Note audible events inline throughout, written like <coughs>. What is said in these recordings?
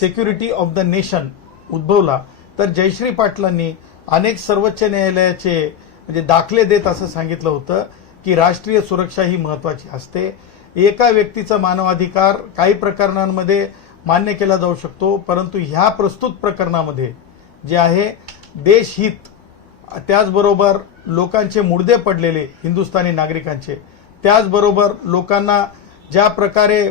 Security of the nation उद्भवला. तर जयश्री पाटलांनी अनेक सर्वोच्च न्यायालयाचे म्हणजे दाखले देत असं सांगितलं होतं की राष्ट्रीय सुरक्षा ही महत्वाची असते. एका व्यक्तीचा मानवाधिकार काही प्रकरणांमध्ये मान्य केला जाऊ शकतो परंतु ह्या प्रस्तुत प्रकरणामध्ये जे आहे देशहित त्याचबरोबर लोकांचे मुडदे पडलेले हिंदुस्थानी नागरिकांचे त्याचबरोबर लोकांना ज्या प्रकारे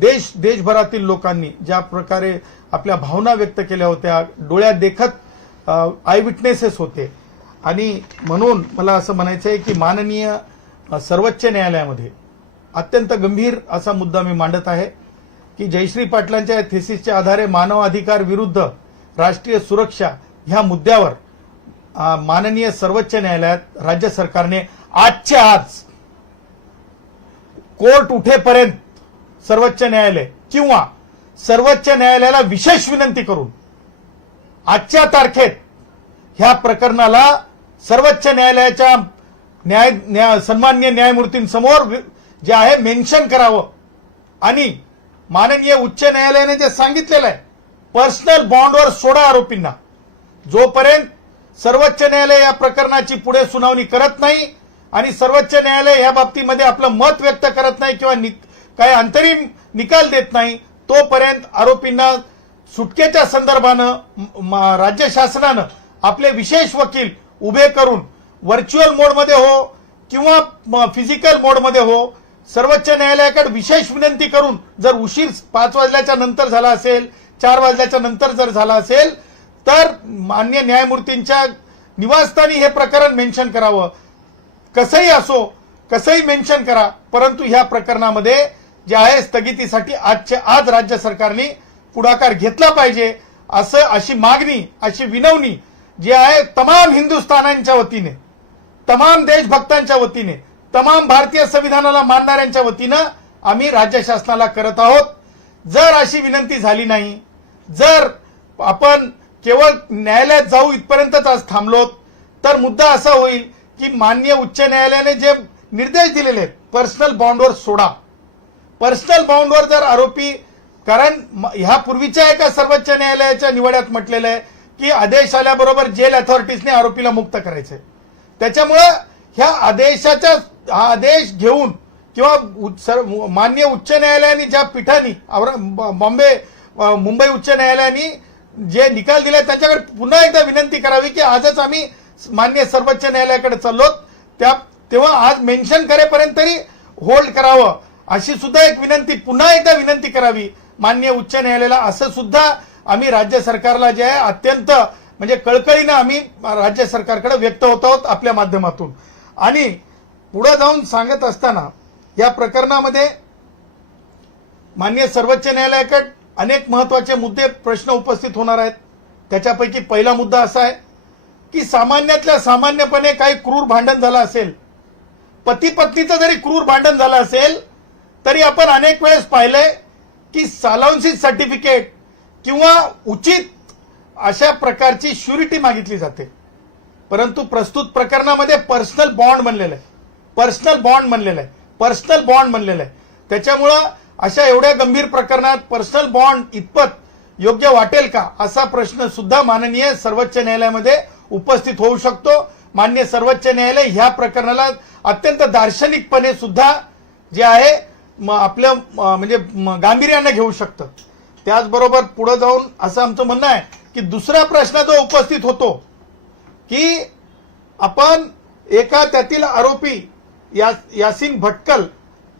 देश देशभरातील लोकांनी ज्या प्रकारे आपल्या भावना व्यक्त केल्या होत्या डोळ्या देखत आय विटनेसेस होते. आणि म्हणून मला असं म्हणायचं आहे की माननीय सर्वोच्च न्यायालयामध्ये अत्यंत गंभीर असा मुद्दा मी मांडत आहे की जयश्री पाटलांच्या थेसिसच्या आधारे मानव अधिकार विरुद्ध राष्ट्रीय सुरक्षा ह्या मुद्द्यावर माननीय सर्वोच्च न्यायालयात राज्य सरकारने आजच्या आज कोर्ट उठेपर्यंत सर्वोच्च न्यायालय किंवा सर्वोच्च न्यायालयाला विशेष विनंती करून आजच्या तारखेत ह्या प्रकरणाला सर्वोच्च न्यायालयाच्या न्याय न्या सन्मान्य न्यायमूर्तींसमोर जे आहे मेन्शन करावं. आणि माननीय उच्च न्यायालयाने जे सांगितलेलं आहे पर्सनल बॉन्डवर सोडा आरोपींना. जोपर्यंत सर्वोच्च न्यायालय या प्रकरणाची पुढे सुनावणी करत नाही आणि सर्वोच्च न्यायालय या बाबतीमध्ये आपलं मत व्यक्त करत नाही किंवा नि- काही अंतरिम निकाल देत नाही तोपर्यंत आरोपींना सुटकेच्या संदर्भानं म- राज्य शासनानं आपले विशेष वकील उभे करून व्हर्च्युअल मोडमध्ये हो किंवा फिजिकल मोडमध्ये हो सर्वोच्च न्यायालयाकडे विशेष विनंती करून जर उशीर पाच वाजल्याच्या नंतर झाला असेल चार वाजल्याच्या नंतर जर झाला असेल तर मान्य न्यायमूर्तींच्या निवासस्थानी हे प्रकरण मेन्शन करावं. कसंही असो कसंही मेन्शन करा परंतु ह्या प्रकरणामध्ये जे आहे स्थगितीसाठी आजच्या आज राज्य सरकारने पुढाकार घेतला पाहिजे असं अशी मागणी अशी विनवणी जी आहे तमाम हिंदुस्थानांच्या वतीने तमाम देशभक्तांच्या वतीने तमाम भारतीय संविधानाला मानणाऱ्यांच्या वतीनं आम्ही राज्य शासनाला करत आहोत. जर अशी विनंती झाली नाही जर आपण केवळ न्यायालयात जाऊ इथपर्यंतच आज थांबलोत तर मुद्दा असा होईल की मान्य उच्च न्यायालयाने जे निर्देश दिलेले आहेत पर्सनल बॉन्डवर सोडा. पर्सनल बॉन्डवर जर आरोपी कारण ह्या ह्यापूर्वीच्या एका सर्वोच्च न्यायालयाच्या निवड्यात म्हटलेलं आहे की आदेश आल्याबरोबर जेल अथॉरिटीजने आरोपीला मुक्त करायचे त्याच्यामुळं ह्या आदेशाचा हा आदेश घेऊन किंवा मान्य उच्च न्यायालयाने ज्या पीठांनी बॉम्बे मुंबई उच्च न्यायालयाने जे निकाल दिले त्यांच्याकडे पुन्हा एकदा विनंती करावी की आजच आम्ही मान्य सर्वोच्च न्यायालयाकडे चाललो. त्या तेव्हा आज मेन्शन करेपर्यंत तरी होल्ड करावं. अशी सुद्धा एक विनंती पुन्हा एकदा विनंती करावी. मान्य उच्च न्यायालयाला असं सुद्धा आम्ही राज्य सरकारला जे आहे अत्यंत म्हणजे कळकळीनं आम्ही राज्य सरकारकडे व्यक्त होत आहोत आपल्या माध्यमातून. आणि पुढे जाऊन सांगत असताना या प्रकरणामध्ये मान्य सर्वोच्च न्यायालयाकडे अनेक महत्त्वाचे मुद्दे प्रश्न उपस्थित होणार आहेत. त्याच्यापैकी पहिला मुद्दा असा आहे की सामान्यातल्या सामान्यपणे काही क्रूर भांडण झालं असेल पती पत्नीचं जरी क्रूर भांडण झालं असेल तरी आपण अनेक वेळेस पाहिलंय की सालाउन्सिस सर्टिफिकेट किंवा उचित अशा प्रकारची श्युरिटी मागितली जाते. परंतु प्रस्तुत प्रकरणामध्ये पर्सनल बॉन्ड बनलेलं आहे. पर्सनल बॉन्ड बनलेलं आहे. पर्सनल बॉन्ड बनलेलं आहे. त्याच्यामुळं अशा एवढ्या गंभीर प्रकरणात पर्सनल बॉन्ड इतपत योग्य वाटेल का असा प्रश्न सुद्धा माननीय सर्वोच्च न्यायालयामध्ये उपस्थित होऊ शकतो. मान्य सर्वोच्च न्यायालय ह्या प्रकरणाला अत्यंत दार्शनिकपणे सुद्धा जे आहे आपल्या आपलं म्हणजे गांभीर्यानं घेऊ शकतं. त्याचबरोबर पुढे जाऊन असं आमचं म्हणणं आहे की दुसरा प्रश्न जो उपस्थित होतो की आपण एका त्यातील आरोपी या यासिन भटकल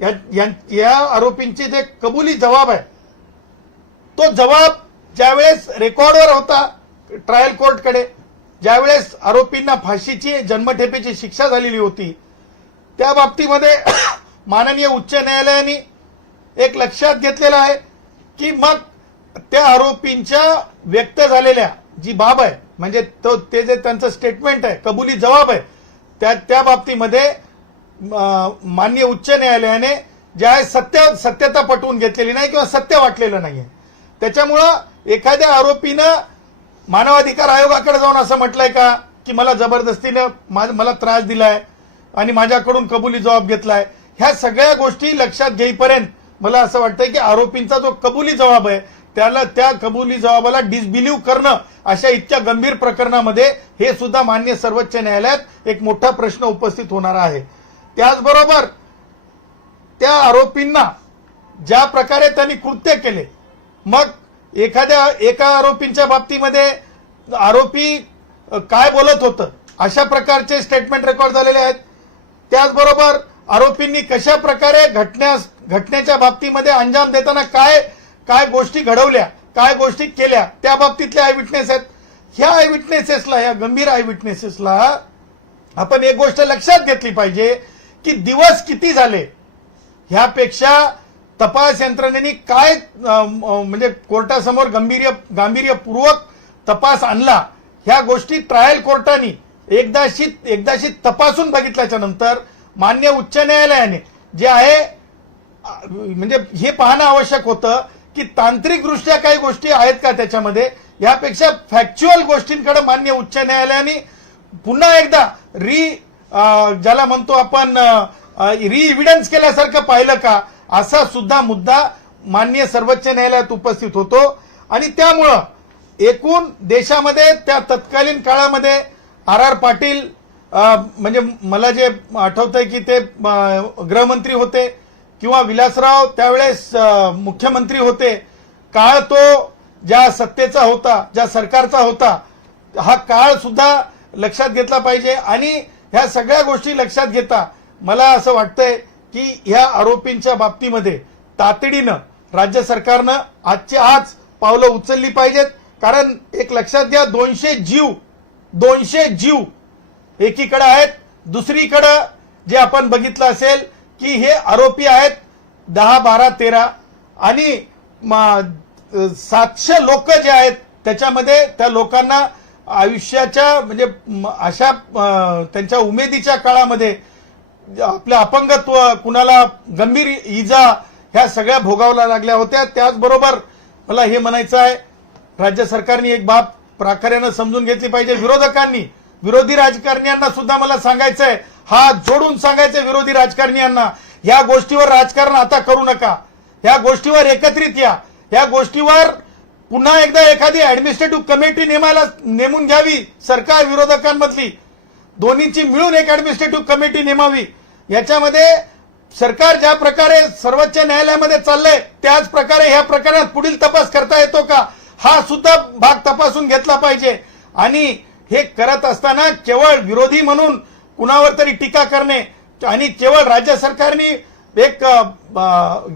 या, या, या आरोपींचे जे कबुली जबाब आहे तो जबाब ज्यावेळेस रेकॉर्डवर होता ट्रायल कोर्टकडे ज्यावेळेस आरोपींना फाशीची जन्मठेपेची शिक्षा झालेली होती त्या बाबतीमध्ये <coughs> माननीय उच्च न्यायालयाने एक लक्षात घेतलेलं आहे की मग त्या आरोपींच्या व्यक्त झालेल्या जी बाब आहे म्हणजे तो ते जे त्यांचं स्टेटमेंट आहे कबुली जबाब आहे त्या त्या बाबतीमध्ये माननीय मान्य उच्च न्यायालयाने ज्या आहे सत्य सत्यता पटवून घेतलेली नाही किंवा सत्य वाटलेलं नाही त्याच्यामुळं एखाद्या आरोपीनं मानवाधिकार आयोगाकडे जाऊन असं म्हटलंय का की मला जबरदस्तीनं मा- मला त्रास दिलाय आणि माझ्याकडून कबुली जबाब घेतलाय. ह्या सगळ्या गोष्टी लक्षात घेईपर्यंत मला असं वाटतंय की आरोपींचा जो कबुली जबाब आहे त्याला त्या कबुली जबाबाला डिसबिलीव्ह करणं अशा इतक्या गंभीर प्रकरणामध्ये हे सुद्धा मान्य सर्वोच्च न्यायालयात एक मोठा प्रश्न उपस्थित होणार आहे. त्याचबरोबर त्या आरोपींना ज्या प्रकारे त्यांनी कृत्य केले मग एखाद्या एका आरोपींच्या बाबतीमध्ये आरोपी काय बोलत होतं अशा प्रकारचे स्टेटमेंट रेकॉर्ड झालेले आहेत. त्याचबरोबर आरोपींनी कशा प्रकारे घटण्यास घटनेच्या बाबतीमध्ये अंजाम देताना काय काय गोष्टी घडवल्या काय गोष्टी केल्या त्या बाबतीतले आय विटनेस आहेत. ह्या आय विटनेसेसला या गंभीर आय विटनेसेसला आपण एक गोष्ट लक्षात घेतली पाहिजे की दिवस किती झाले? ह्यापेक्षा तपास यंत्रणेने काय म्हणजे कोर्टासमोर गंभीर्य गांभीर्यपूर्वक तपास आणला ह्या गोष्टी ट्रायल कोर्टाने एकदाशी एकदाशी तपासून बघितल्याच्या नंतर मान्य उच्च न्यायालयाने जे आहे म्हणजे हे पाहणं आवश्यक होतं की तांत्रिकदृष्ट्या काही गोष्टी आहेत का त्याच्यामध्ये यापेक्षा फॅक्च्युअल गोष्टींकडे मान्य उच्च न्यायालयाने पुन्हा एकदा री ज्याला म्हणतो आपण री इव्हिडन्स केल्यासारखं पाहिलं का असा सुद्धा मुद्दा मान्य सर्वोच्च न्यायालयात उपस्थित होतो. आणि त्यामुळं एकूण देशामध्ये त्या तत्कालीन काळामध्ये आर आर पाटील म्हणजे मला जे आठवतंय की ते गृहमंत्री होते किंवा विलासराव त्यावेळेस मुख्यमंत्री होते. काळ तो ज्या सत्तेचा होता ज्या सरकारचा होता हा काळ सुद्धा लक्षात घेतला पाहिजे. आणि ह्या सगळ्या गोष्टी लक्षात घेता मला असं वाटतंय की ह्या आरोपींच्या बाबतीमध्ये तातडीनं राज्य सरकारनं आजच्या आज पावलं उचलली पाहिजेत. कारण एक लक्षात घ्या दोनशे जीव दोनशे जीव एकीकडे आहेत. दुसरीकडं जे आपण बघितलं असेल की हे आरोपी आहेत दहा बारा तेरा आणि सातशे लोक जे आहेत त्याच्यामध्ये त्या लोकांना आयुष्याच्या म्हणजे अशा त्यांच्या उमेदीच्या काळामध्ये आपलं अपंगत्व कुणाला गंभीर इजा ह्या सगळ्या भोगावल्या लागल्या होत्या. त्याचबरोबर मला हे म्हणायचं आहे राज्य सरकारने एक बाब प्राकार्यानं समजून घेतली पाहिजे. विरोधकांनी विरोधी राजकारण्यांना सुद्धा मला सांगायचं आहे हात जोडून सांगायचं विरोधी राजकारण्यांना. या गोष्टीवर राजकारण आता करू नका. या गोष्टीवर एकत्रित या. या गोष्टीवर पुन्हा एकदा एखादी ऍडमिनिस्ट्रेटिव्ह कमिटी नेमायला नेमून घ्यावी सरकार विरोधकांमधली. दोन्हीची मिळून एक ऍडमिनिस्ट्रेटिव्ह कमिटी नेमावी. याच्यामध्ये सरकार ज्या प्रकारे सर्वोच्च न्यायालयामध्ये चाललंय त्याच प्रकारे ह्या प्रकरणात पुढील तपास करता येतो का? हा सुद्धा भाग तपासून घेतला पाहिजे. आणि हे करत असताना केवळ विरोधी म्हणून कुणावर तरी टीका करणे आणि केवळ राज्य सरकारने एक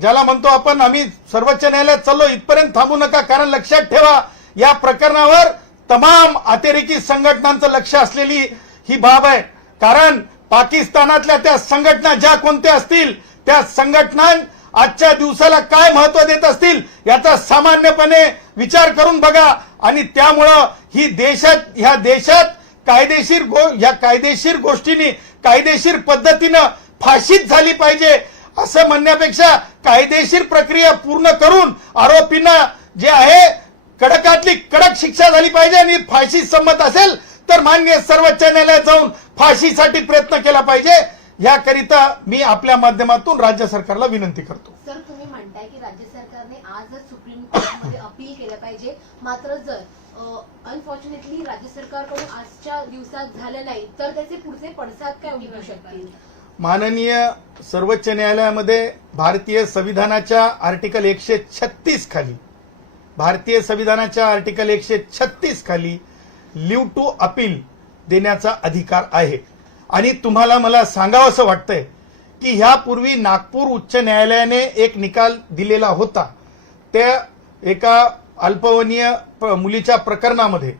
ज्याला म्हणतो आपण आम्ही सर्वोच्च न्यायालयात चाललो इथपर्यंत थांबू नका कारण लक्षात ठेवा या प्रकरणावर तमाम अतिरेकी संघटनांचं लक्ष असलेली ही बाब आहे. कारण पाकिस्तानातल्या त्या संघटना ज्या कोणत्या असतील त्या संघटना आजच्या दिवसाला काय महत्त्व देत असतील याचा सामान्यपणे विचार करून बघा. आणि त्यामुळं ही देशात ह्या देशात कायदेशीर गो या कायदेशीर गोष्टींनी कायदेशीर पद्धतीनं फाशीच झाली पाहिजे असं म्हणण्यापेक्षा कायदेशीर प्रक्रिया पूर्ण करून आरोपींना जे आहे कडकातली कडक शिक्षा झाली पाहिजे आणि फाशी संमत असेल तर मान्य सर्वोच्च न्यायालयात जाऊन फाशीसाठी प्रयत्न केला पाहिजे. याकरिता मी आपल्या माध्यमातून राज्य सरकारला विनंती करतो. सर तुम्ही म्हणताय की राज्य सरकारने आजच सुप्रीम कोर्टमध्ये अपील केलं पाहिजे. मात्र जर अनफॉर्च्युनेटली राज्य सरकारकडून आजच्या दिवसात झालं नाही तर त्याचे पुढचे पडसाद काय उमटू शकतील? माननीय सर्वोच्च न्यायालयामध्ये भारतीय संविधानाच्या आर्टिकल एकशे छत्तीस खाली भारतीय संविधानाच्या आर्टिकल एकशे छत्तीस खाली लिव्ह टू अपील देण्याचा अधिकार आहे. आणि तुम्हाला मला सांगावं असं वाटतंय की ह्यापूर्वी नागपूर उच्च न्यायालयाने एक निकाल दिलेला होता. त्या एका अल्पवनीय प- मुलीच्या प्रकरणामध्ये.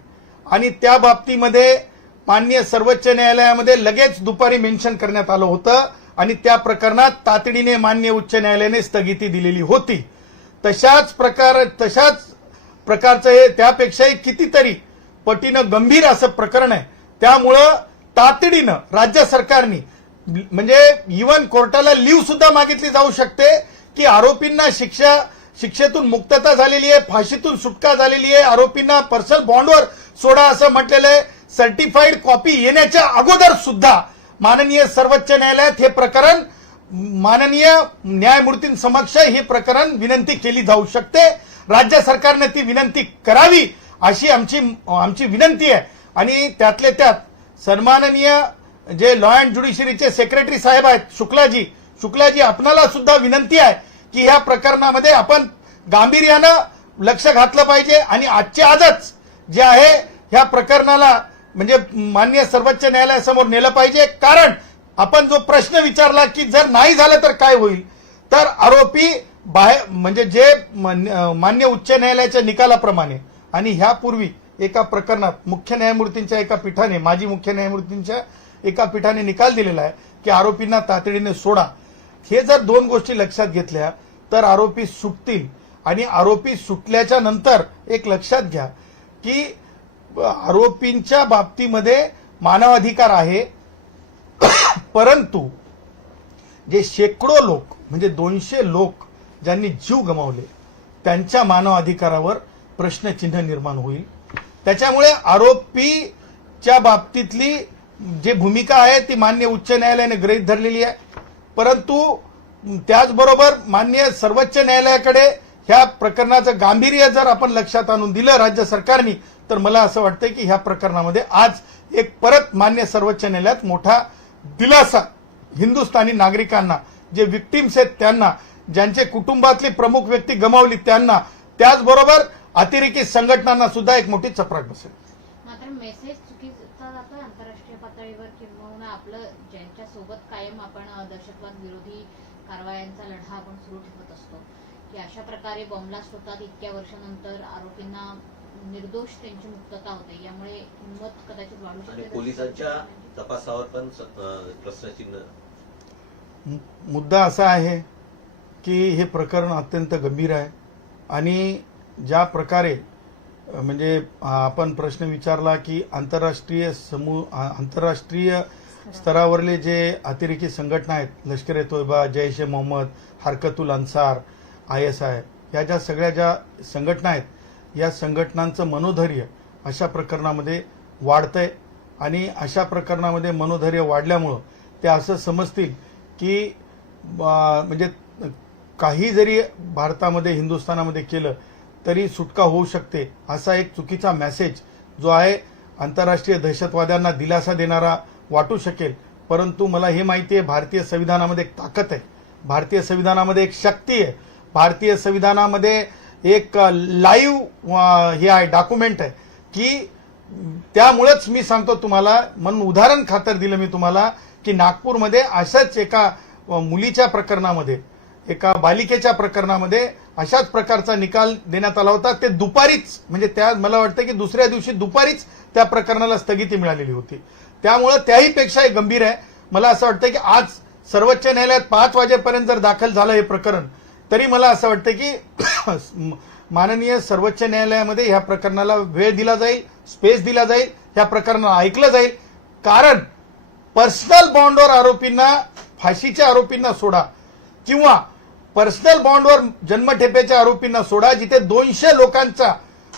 आणि त्या बाबतीमध्ये मान्य सर्वोच्च न्यायालयामध्ये लगेच दुपारी मेन्शन करण्यात आलं होतं. आणि त्या प्रकरणात तातडीने मान्य उच्च न्यायालयाने स्थगिती दिलेली होती. तशाच प्रकार तशाच प्रकारचं हे त्यापेक्षाही कितीतरी पटीनं गंभीर असं प्रकरण आहे. त्यामुळं तातडीनं राज्य सरकारनी म्हणजे इवन कोर्टाला लीव सुद्धा मागितली जाऊ शकते की आरोपींना शिक्षा शिक्षेतून मुक्तता झालेली आहे फाशीतून सुटका झालेली आहे आरोपींना पर्सनल बॉन्डवर सोडा असं म्हटलेलं आहे. सर्टिफाईड कॉपी येण्याच्या अगोदर सुद्धा माननीय सर्वोच्च न्यायालयात हे प्रकरण माननीय न्यायमूर्तींसमक्ष हे प्रकरण विनंती केली जाऊ शकते. राज्य सरकारने ती विनंती करावी. अशी आमची आमची विनंती आहे. आणि त्यातले त्यात सन्माननीय जे लॉ अँड ज्युडिशरीचे सेक्रेटरी साहेब आहेत शुक्लाजी शुक्लाजी आपणाला सुद्धा विनंती आहे की ह्या प्रकरणामध्ये आपण गांभीर्यानं लक्ष घातलं पाहिजे आणि आजचे आजच जे आहे ह्या प्रकरणाला म्हणजे मान्य सर्वोच्च न्यायालयासमोर नेलं पाहिजे. कारण आपण जो प्रश्न विचारला की जर नाही झालं तर काय होईल? तर आरोपी बाहेर म्हणजे जे मान्य उच्च न्यायालयाच्या निकालाप्रमाणे आणि ह्यापूर्वी एका प्रकरणात मुख्य न्यायमूर्तींच्या एका पीठाने माजी मुख्य न्यायमूर्तींच्या एका पीठाने निकाल दिलेला आहे की आरोपींना तातडीने सोडा. हे जर दोन गोष्टी लक्षात घेतल्या तर आरोपी सुटतील. आणि आरोपी सुटल्याच्या नंतर एक लक्षात घ्या की आरोपींच्या बाबतीमध्ये मानवाधिकार आहे. परंतु जे शेकडो लोक म्हणजे दोनशे लोक ज्यांनी जीव गमावले त्यांच्या मानवाधिकारावर प्रश्नचिन्ह निर्माण होईल. त्याच्यामुळे आरोपीच्या बाबतीतली जी भूमिका आहे ती मान्य उच्च न्यायालयाने गृहीत धरलेली आहे. परंतु त्याचबरोबर मान्य सर्वोच्च न्यायालयाकडे ह्या प्रकरणाचं गांभीर्य जर आपण लक्षात आणून दिलं राज्य सरकारने तर मला असं वाटतं की ह्या प्रकरणामध्ये आज एक परत मान्य सर्वोच्च न्यायालयात मोठा दिलासा हिंदुस्थानी नागरिकांना जे विक्टिम्स आहेत त्यांना ज्यांचे कुटुंबातली प्रमुख व्यक्ती गमावली त्यांना त्याचबरोबर अतिरेकी संघटनांना सुद्धा एक मोठी चपराक बसेल. मात्र मेसेज चुकीचा जातोय आंतरराष्ट्रीय पातळीवर किंवा आपलं ज्यांच्या सोबत कायम आपण दहशतवाद विरोधी कारवायांचा लढा आपण सुरू ठेवत असतो. की अशा प्रकारे बॉम्बलास्ट होतात इतक्या वर्षानंतर आरोपींना निर्दोष त्यांची मुक्तता होते. यामुळे हिंमत कदाचित वाढू शकते. पोलिसांच्या तपासावर पण प्रश्नचिन्ह मुद्दा असा आहे की हे प्रकरण अत्यंत गंभीर आहे. आणि ज्या प्रकारे म्हणजे आपण प्रश्न विचारला की आंतरराष्ट्रीय समूह आंतरराष्ट्रीय स्तरावरले जे अतिरेकी संघटना आहेत Lashkar e Taiba Jaish e Mohammed Harkatul Ansar I S I या ज्या सगळ्या ज्या संघटना आहेत या संघटनांचं मनोधैर्य अशा प्रकरणामध्ये वाढतंय आणि अशा प्रकरणामध्ये मनोधैर्य वाढल्यामुळं ते असं समजतील की म्हणजे काही जरी भारतामध्ये हिंदुस्थानामध्ये केलं तरी सुटका होऊ शकते असा एक चुकीचा मेसेज जो आहे आंतरराष्ट्रीय दहशतवाद्यांना दिलासा देणारा वाटू शकेल. परंतु मला हे माहिती आहे भारतीय संविधानामध्ये एक ताकद आहे. भारतीय संविधानामध्ये एक शक्ती आहे. भारतीय संविधानामध्ये एक लाईव्ह हे आहे डॉक्युमेंट आहे की त्यामुळेच मी सांगतो तुम्हाला म्हणून उदाहरण खातर दिलं मी तुम्हाला की नागपूरमध्ये अशाच एका मुलीच्या प्रकरणामध्ये एका बालिकेच्या प्रकरणामध्ये अशाच प्रकारचा निकाल देण्यात आला होता. ते दुपारीच म्हणजे त्या मला वाटतं की दुसऱ्या दिवशी दुपारीच त्या प्रकरणाला स्थगिती मिळालेली होती. त्यामुळं त्याही पेक्षा हे गंभीर आहे. मला असं वाटतं की आज सर्वोच्च न्यायालयात पाच वाजेपर्यंत जर दाखल झालं हे प्रकरण तरी मला असं वाटतं की <clears throat> माननीय सर्वोच्च न्यायालयामध्ये ह्या प्रकरणाला वेळ दिला जाईल स्पेस दिला जाईल ह्या प्रकरणाला ऐकलं जाईल. कारण पर्सनल बॉन्डवर आरोपींना फाशीच्या आरोपींना सोडा किंवा पर्सनल बॉन्डवर जन्मठेपेच्या आरोपींना सोडा जिथे दोनशे लोकांचा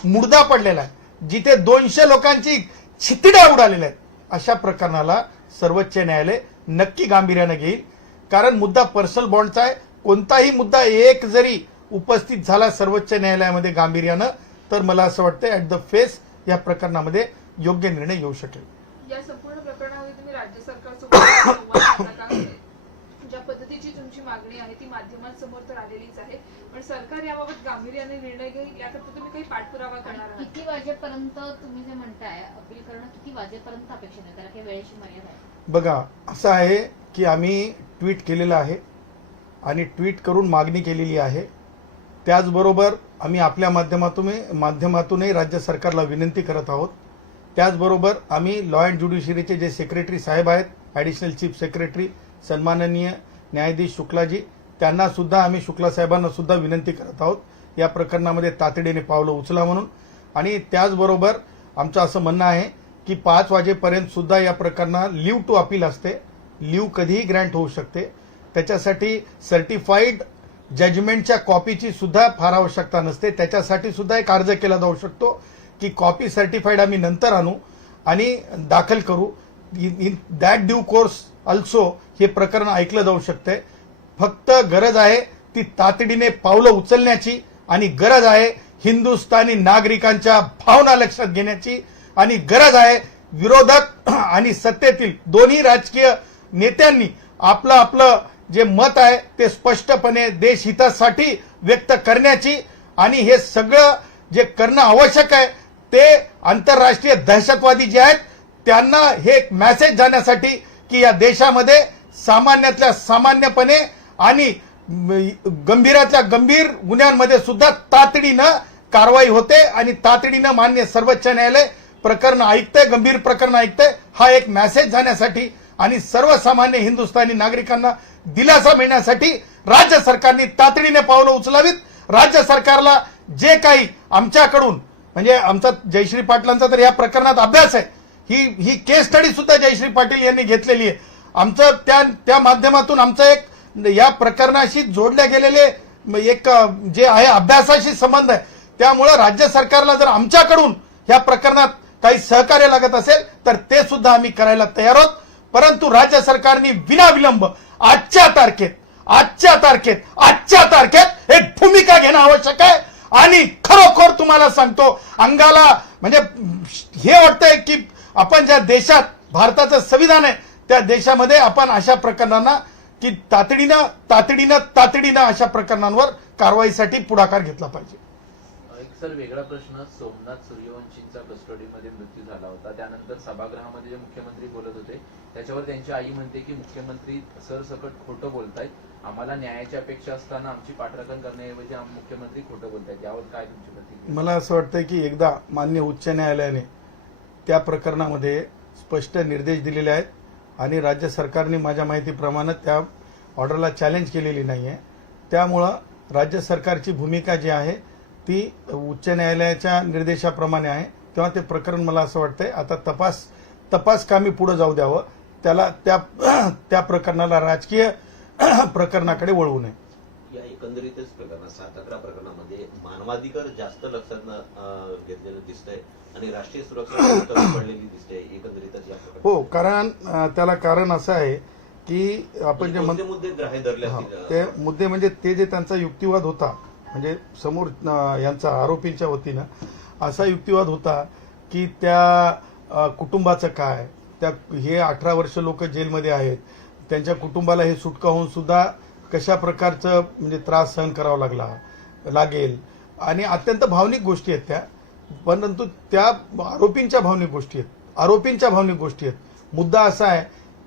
मुर्दा पडलेला आहे. जिथे दोनशे लोकांची छितड्या उडालेल्या आहेत. अशा प्रकरणाला सर्वोच्च न्यायालय नक्की गांभीर्यानं घेईल. कारण मुद्दा पर्सनल बॉन्डचा आहे. कोणताही मुद्दा एक जरी उपस्थित झाला सर्वोच्च न्यायालयामध्ये गांभीर्यानं तर मला असं वाटतं ऍट द फेस या प्रकरणामध्ये योग्य निर्णय येऊ शकेल. या संपूर्ण प्रकरणामध्ये तुम्ही राज्य सरकारसोबत <coughs> संवाद साधला का? ज्या पद्धतीची तुमची मागणी आहे ती माध्यमांसमोर तर आलेलीच आहे. पण सरकार याबाबत गांभीर्याने निर्णय घेईल याकरता तुम्ही काही पाठपुरावा करणार आहात. किती वाजेपर्यंत तुम्ही जे म्हणताय अपील करणं किती वाजेपर्यंत अपेक्षित आहे? त्याला काही वेळेची मर्यादा आहे. बघा असं आहे की आम्ही ट्विट केलेलं आहे आणि ट्विट करून मागणी केलेली आहे. त्याचबरोबर आम्ही आपल्या माध्यमातून माध्यमातूनही राज्य सरकारला विनंती करत आहोत. त्याचबरोबर आम्ही लॉ अँड ज्युडिशरीचे जे सेक्रेटरी साहेब आहेत ॲडिशनल चीफ सेक्रेटरी सन्माननीय न्यायाधीश शुक्लाजी त्यांना सुद्धा आम्ही शुक्ला साहेबांना सुद्धा विनंती करत आहोत. या प्रकरणामध्ये तातडीने पावलं उचला म्हणून. आणि त्याचबरोबर आमचं असं म्हणणं आहे की पाच वाजेपर्यंत सुद्धा या प्रकरणात लिव्ह टू अपील असते. लिव्ह कधीही ग्रँट होऊ शकते. त्याच्यासाठी सर्टिफाईड जजमेंटच्या कॉपीची सुद्धा फार आवश्यकता नसते. त्याच्यासाठी सुद्धा एक अर्ज केला जाऊ शकतो की कॉपी सर्टिफाईड आम्ही नंतर आणू आणि दाखल करू. In that due course also हे प्रकरण ऐकलं जाऊ शकतंय फक्त गरज आहे ती तातडीने पावलं उचलण्याची आणि गरज आहे हिंदुस्थानी नागरिकांच्या भावना लक्षात घेण्याची आणि गरज आहे विरोधक <clears throat> आणि सत्तेतील दोन्ही राजकीय नेत्यांनी आपलं आपलं जे मत आहे ते स्पष्टपणे देशहितासाठी व्यक्त करण्याची आणि हे सगळं जे करणं आवश्यक आहे ते आंतरराष्ट्रीय दहशतवादी जे आहेत त्यांना हे एक मेसेज जाण्यासाठी की या देशामध्ये सामान्यातल्या सामान्यपणे आणि गंभीरातल्या गंभीर गुन्ह्यांमध्ये सुद्धा तातडीनं कारवाई होते आणि तातडीनं मान्य सर्वोच्च न्यायालय प्रकरण ऐकतंय गंभीर प्रकरण ऐकतंय. हा एक मेसेज जाण्यासाठी आणि सर्वसामान्य हिंदुस्थानी नागरिकांना दिलासा मिळण्यासाठी राज्य सरकारने तातडीने पावलं उचलावीत. राज्य सरकारला जे काही आमच्याकडून म्हणजे आमचा जयश्री पाटलांचा तर या प्रकरणात अभ्यास आहे. ही ही केस स्टडी सुद्धा जयश्री पाटील यांनी घेतलेली आहे. आमचं त्या त्या माध्यमातून आमचं एक या प्रकरणाशी जोडले गेलेले एक जे आहे अभ्यासाशी संबंध आहे. त्यामुळं राज्य सरकारला जर आमच्याकडून या प्रकरणात काही सहकार्य लागत असेल तर ते सुद्धा आम्ही करायला तयार आहोत. परंतु राज्य सरकारने विनाविलंब आजच्या तारखेत आजच्या तारखेत आजच्या तारखेत एक भूमिका घेणं आवश्यक आहे. आणि खरोखर तुम्हाला सांगतो अंगाला म्हणजे हे वाटतंय की आपण ज्या देशात भारताचं संविधान आहे त्या देशामध्ये आपण अशा प्रकरणांना की तातडीनं तातडीनं तातडीनं अशा प्रकरणांवर कारवाईसाठी पुढाकार घेतला पाहिजे. एक सर वेगळा प्रश्न. सोमनाथ सूर्यवंशींचा कस्टडीमध्ये मृत्यू झाला होता. त्यानंतर सभागृहामध्ये जे मुख्यमंत्री बोलत होते त्याच्यावर त्यांची आई म्हणते की मुख्यमंत्री सरसकट खोटं बोलतायत. आम्हाला न्यायाची अपेक्षा असताना आमची पाठराखण करण्याऐवजी मुख्यमंत्री खोटं बोलतायत. यावर काय तुमची प्रतिक्रिया? मला असं वाटतं की एकदा मान्य उच्च न्यायालयाने त्या प्रकरणामध्ये स्पष्ट निर्देश दिलेले आहेत आणि राज्य सरकारने माझ्या माहितीप्रमाणे त्या ऑर्डरला चॅलेंज केलेली नाही आहे त्यामुळं राज्य सरकारची भूमिका जी आहे ती उच्च न्यायालयाच्या निर्देशाप्रमाणे आहे. तेव्हा ते प्रकरण मला असं वाटतंय आता तपास तपास कामी पुढे जाऊ द्यावं. त्याला त्या <clears throat> त्या प्रकरणाला राजकीय <clears throat> प्रकरणाकडे वळवू नये. एकंदरीतच प्रकरणात सात अकरा प्रकरणामध्ये मानवाधिकार जास्त लक्षात घेतलेलं दिसतंय आणि राष्ट्रीय सुरक्षा पडलेली दिसते एकंदरीतच या हो कारण त्याला कारण असं आहे की आपण जे कोणते म्हणतो मुद्दे ग्राह्य धरले ते मुद्दे म्हणजे ते जे त्यांचा युक्तिवाद होता म्हणजे समोर यांचा आरोपींच्या वतीनं असा युक्तिवाद होता की त्या कुटुंबाचं काय त्या हे अठरा वर्ष लोक जेलमध्ये आहेत त्यांच्या कुटुंबाला हे सुटका होऊन सुद्धा कशा प्रकारचं म्हणजे त्रास सहन करावा लागला लागेल. आणि अत्यंत भावनिक गोष्टी आहेत त्या. परंतु त्या आरोपींच्या भावनिक गोष्टी आहेत. आरोपींच्या भावनिक गोष्टी आहेत. मुद्दा असा आहे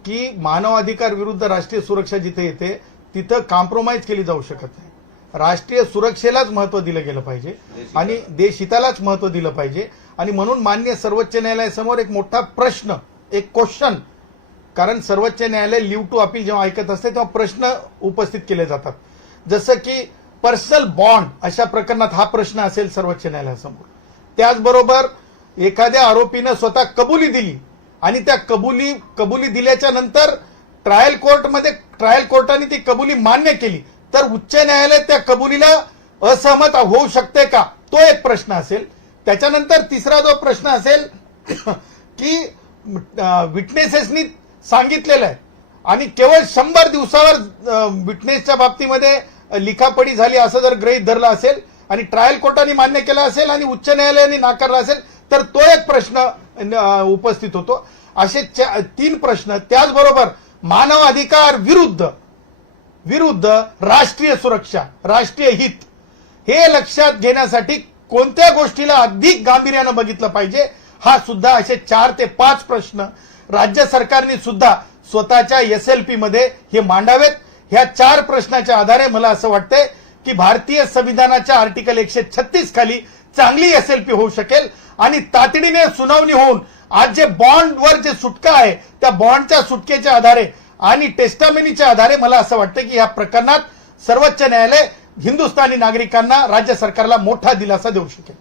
की मानवाधिकार विरुद्ध राष्ट्रीय सुरक्षा जिथे येते तिथं कॉम्प्रोमाइज केली जाऊ शकत नाही. राष्ट्रीय सुरक्षेलाच महत्त्व दिलं गेलं पाहिजे आणि देशहितालाच महत्त्व दिलं पाहिजे. आणि म्हणून मान्य सर्वोच्च न्यायालयासमोर एक मोठा प्रश्न एक क्वेश्चन कारण सर्वोच्च न्यायालय लिव्ह टू अपील जेव्हा ऐकत असते तेव्हा प्रश्न उपस्थित केले जातात. जसं की पर्सनल बॉन्ड अशा प्रकरणात हा प्रश्न असेल सर्वोच्च न्यायालयासमोर. त्याचबरोबर एखाद्या आरोपीनं स्वतः कबुली दिली आणि त्या कबुली कबुली दिल्याच्या नंतर ट्रायल कोर्टमध्ये ट्रायल कोर्टाने ती कबुली मान्य केली. तर उच्च न्यायालय त्या कबुलीला असहमत होऊ शकते का? तो एक प्रश्न असेल. त्याच्यानंतर तिसरा जो प्रश्न असेल <clears throat> की विटनेसेसनी सांगितलेलं आहे. आणि केवळ शंभर दिवसावर विटनेसच्या बाबतीमध्ये लिखापडी झाली असं जर गृहीत धरलं असेल आणि ट्रायल कोर्टाने मान्य केलं असेल आणि उच्च न्यायालयाने नाकारला असेल तर तो एक प्रश्न उपस्थित होतो. असे तीन प्रश्न. त्याचबरोबर मानव अधिकार विरुद्ध विरुद्ध राष्ट्रीय सुरक्षा राष्ट्रीय हित हे लक्षात घेण्यासाठी कोणत्या गोष्टीला अधिक गांभीर्यानं बघितलं पाहिजे हा सुद्धा असे चार ते पाच प्रश्न राज्य सरकारने सुद्धा स्वतःच्या एस एल पी मध्ये हे मांडावेत. ह्या चार प्रश्नाच्या आधारे मला असं वाटतंय की भारतीय संविधानाच्या आर्टिकल एकशे छत्तीस खाली चांगली एस एल पी होऊ शकेल आणि तातडीने सुनावणी होऊन आज जे बॉन्डवर जे सुटका आहे त्या बॉन्डच्या सुटकेच्या आधारे आणि टेस्टामेनीच्या आधारे मला असं वाटतं की या प्रकरणात सर्वोच्च न्यायालय हिंदुस्थानी नागरिकांना राज्य सरकारला मोठा दिलासा देऊ शकेल.